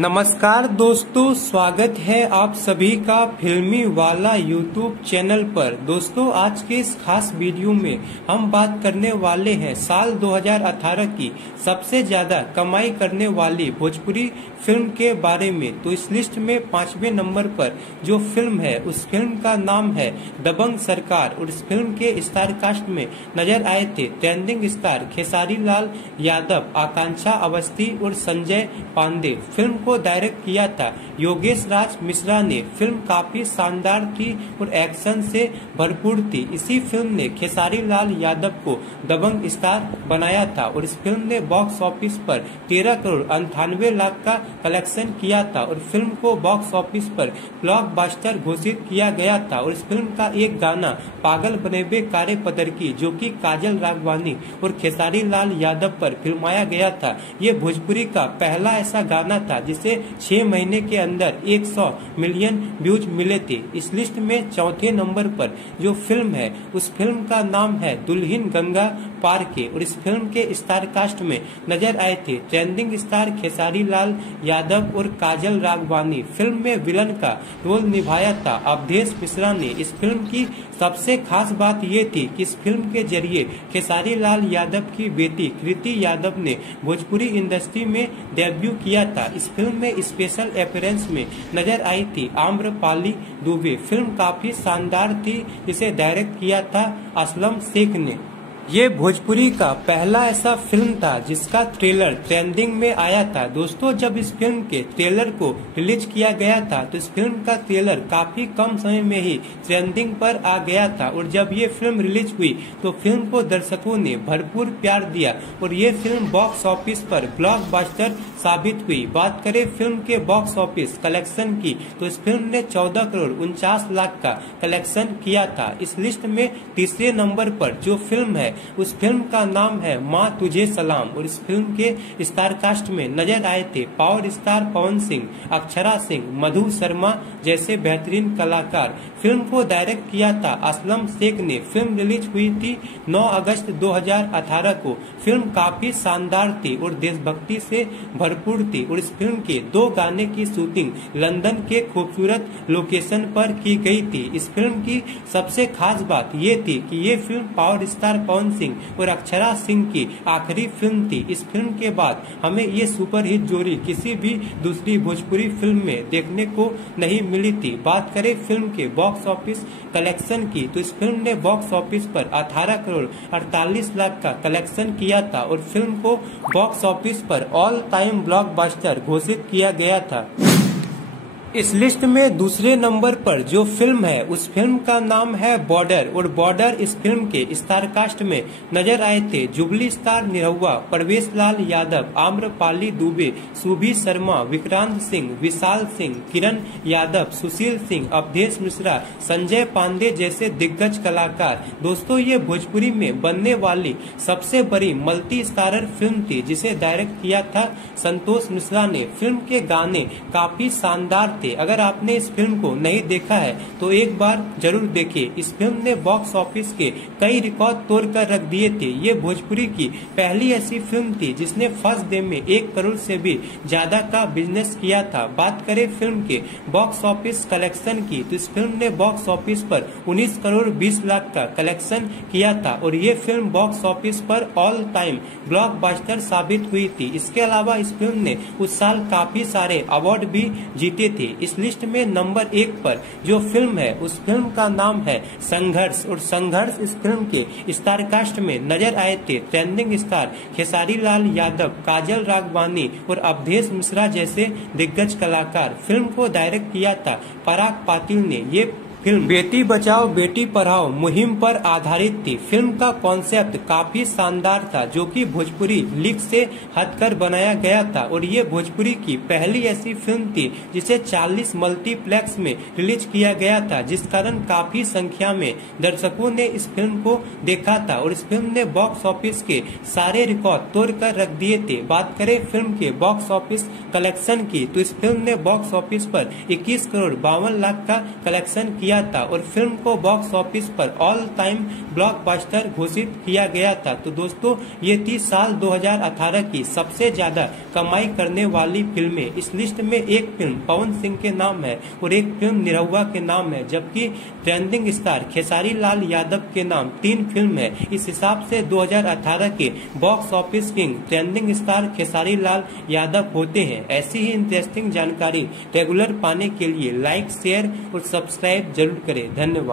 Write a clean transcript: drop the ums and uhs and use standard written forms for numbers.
नमस्कार दोस्तों, स्वागत है आप सभी का फिल्मी वाला यूट्यूब चैनल पर। दोस्तों, आज के इस खास वीडियो में हम बात करने वाले हैं साल 2018 की सबसे ज्यादा कमाई करने वाली भोजपुरी फिल्म के बारे में। तो इस लिस्ट में 5वें नंबर पर जो फिल्म है उस फिल्म का नाम है दबंग सरकार। और इस फिल्म के स्टार कास्ट में नजर आए थे ट्रेंडिंग स्टार खेसारी लाल यादव, आकांक्षा अवस्थी और संजय पांडे। फिल्म को डायरेक्ट किया था योगेश राज मिश्रा ने। फिल्म काफी शानदार थी और एक्शन से भरपूर थी। इसी फिल्म ने खेसारी लाल यादव को दबंग स्टार बनाया था और इस फिल्म ने बॉक्स ऑफिस पर 13 करोड़ 98 लाख का कलेक्शन किया था और फिल्म को बॉक्स ऑफिस पर ब्लॉकबस्टर घोषित किया गया था। और इस फिल्म का एक गाना पागल बनेबे कारे पदर की, जो कि काजल राघवानी और खेसारी लाल यादव पर फिल्माया गया था, ये भोजपुरी का पहला ऐसा गाना था जिसे 6 महीने के अंदर 100 मिलियन व्यूज मिले थे। इस लिस्ट में चौथे नंबर पर जो फिल्म है उस फिल्म का नाम है दुल्हन गंगा पार के। और इस फिल्म के स्टार कास्ट में नजर आए थे ट्रेंडिंग स्टार खेसारी लाल यादव और काजल राघवानी। फिल्म में विलन का रोल निभाया था अवधेश मिश्रा ने। इस फिल्म की सबसे खास बात ये थी कि इस फिल्म के जरिए खेसारी लाल यादव की बेटी कृति यादव ने भोजपुरी इंडस्ट्री में डेब्यू किया था। इस फिल्म में स्पेशल अपीयरेंस में नजर आई थी आम्रपाली दुबे। फिल्म काफी शानदार थी, जिसे डायरेक्ट किया था असलम शेख ने। ये भोजपुरी का पहला ऐसा फिल्म था जिसका ट्रेलर ट्रेंडिंग में आया था। दोस्तों, जब इस फिल्म के ट्रेलर को रिलीज किया गया था तो इस फिल्म का ट्रेलर काफी कम समय में ही ट्रेंडिंग पर आ गया था। और जब ये फिल्म रिलीज हुई तो फिल्म को दर्शकों ने भरपूर प्यार दिया और ये फिल्म बॉक्स ऑफिस पर ब्लॉकबस्टर साबित हुई। बात करें फिल्म के बॉक्स ऑफिस कलेक्शन की तो इस फिल्म ने 14 करोड़ 49 लाख का कलेक्शन किया था। इस लिस्ट में तीसरे नंबर पर जो फिल्म है उस फिल्म का नाम है माँ तुझे सलाम। और इस फिल्म के स्टार कास्ट में नजर आए थे पावर स्टार पवन सिंह, अक्षरा सिंह, मधु शर्मा जैसे बेहतरीन कलाकार। फिल्म को डायरेक्ट किया था असलम शेख ने। फिल्म रिलीज हुई थी 9 अगस्त 2018 को। फिल्म काफी शानदार थी और देशभक्ति से भरपूर थी। और इस फिल्म के 2 गाने की शूटिंग लंदन के खूबसूरत लोकेशन पर की गई थी। इस फिल्म की सबसे खास बात ये थी कि ये film power star Pawan Singh और अक्षरा सिंह की आखिरी फिल्म थी। इस फिल्म के बाद हमें ये सुपरहिट जोड़ी किसी भी दूसरी भोजपुरी फिल्म में देखने को नहीं मिली थी। बात करें फिल्म के बॉक्स ऑफिस कलेक्शन की तो इस फिल्म ने बॉक्स ऑफिस पर 18 करोड़ 48 लाख का कलेक्शन किया था और फिल्म को बॉक्स ऑफिस पर ऑल टाइम ब्लॉकबस्टर घोषित किया गया था। इस लिस्ट में दूसरे नंबर पर जो फिल्म है उस फिल्म का नाम है बॉर्डर। और बॉर्डर इस फिल्म के स्टार कास्ट में नजर आए थे जुबली स्टार निरहुआ, प्रवेश लाल यादव, आम्रपाली दुबे, सुभी शर्मा, विक्रांत सिंह, विशाल सिंह, किरण यादव, सुशील सिंह, अवधेश मिश्रा, संजय पांडे जैसे दिग्गज कलाकार। दोस्तों, ये भोजपुरी में बनने वाली सबसे बड़ी मल्टी स्टारर फिल्म थी जिसे डायरेक्ट किया था संतोष मिश्रा ने। फिल्म के गाने काफी शानदार थे। अगर आपने इस फिल्म को नहीं देखा है तो एक बार जरूर देखिए। इस फिल्म ने बॉक्स ऑफिस के कई रिकॉर्ड तोड़कर रख दिए थे। ये भोजपुरी की पहली ऐसी फिल्म थी जिसने फर्स्ट डे में 1 करोड़ से भी ज्यादा का बिजनेस किया था। बात करें फिल्म के बॉक्स ऑफिस कलेक्शन की तो इस फिल्म ने बॉक्स ऑफिस पर 19 करोड़ 20 लाख का कलेक्शन किया था और ये फिल्म बॉक्स ऑफिस पर ऑल टाइम ब्लॉकबस्टर साबित हुई थी। इसके अलावा इस फिल्म ने उस साल काफी सारे अवार्ड भी जीते थे। इस लिस्ट में नंबर 1 पर जो फिल्म है उस फिल्म का नाम है संघर्ष। और संघर्ष इस फिल्म के स्टार कास्ट में नजर आए थे ट्रेंडिंग स्टार खेसारी लाल यादव, काजल राघवानी और अवधेश मिश्रा जैसे दिग्गज कलाकार। फिल्म को डायरेक्ट किया था पराग पाटिल ने। ये फिल्म बेटी बचाओ बेटी पढ़ाओ मुहिम पर आधारित थी। फिल्म का कॉन्सेप्ट काफी शानदार था जो कि भोजपुरी लीग से हटकर बनाया गया था और ये भोजपुरी की पहली ऐसी फिल्म थी जिसे 40 मल्टीप्लेक्स में रिलीज किया गया था, जिस कारण काफी संख्या में दर्शकों ने इस फिल्म को देखा था और इस फिल्म ने बॉक्स ऑफिस के सारे रिकॉर्ड तोड़कर रख दिए थे। बात करें फिल्म के बॉक्स ऑफिस कलेक्शन की तो इस फिल्म ने बॉक्स ऑफिस पर 21 करोड़ 52 लाख का कलेक्शन किया किया था और फिल्म को बॉक्स ऑफिस पर ऑल टाइम ब्लॉकबस्टर घोषित किया गया था। तो दोस्तों ये थी साल 2018 की सबसे ज्यादा कमाई करने वाली फिल्में। इस लिस्ट में एक फिल्म पवन सिंह के नाम है और एक फिल्म निरहुआ के नाम है, जबकि ट्रेंडिंग स्टार खेसारी लाल यादव के नाम 3 फिल्म है। इस हिसाब से 2018 के box office king trending star Khesari Lal Yadav होते हैं। ऐसी ही इंटरेस्टिंग जानकारी रेगुलर पाने के लिए लाइक, शेयर और सब्सक्राइब जरूर करें। धन्यवाद।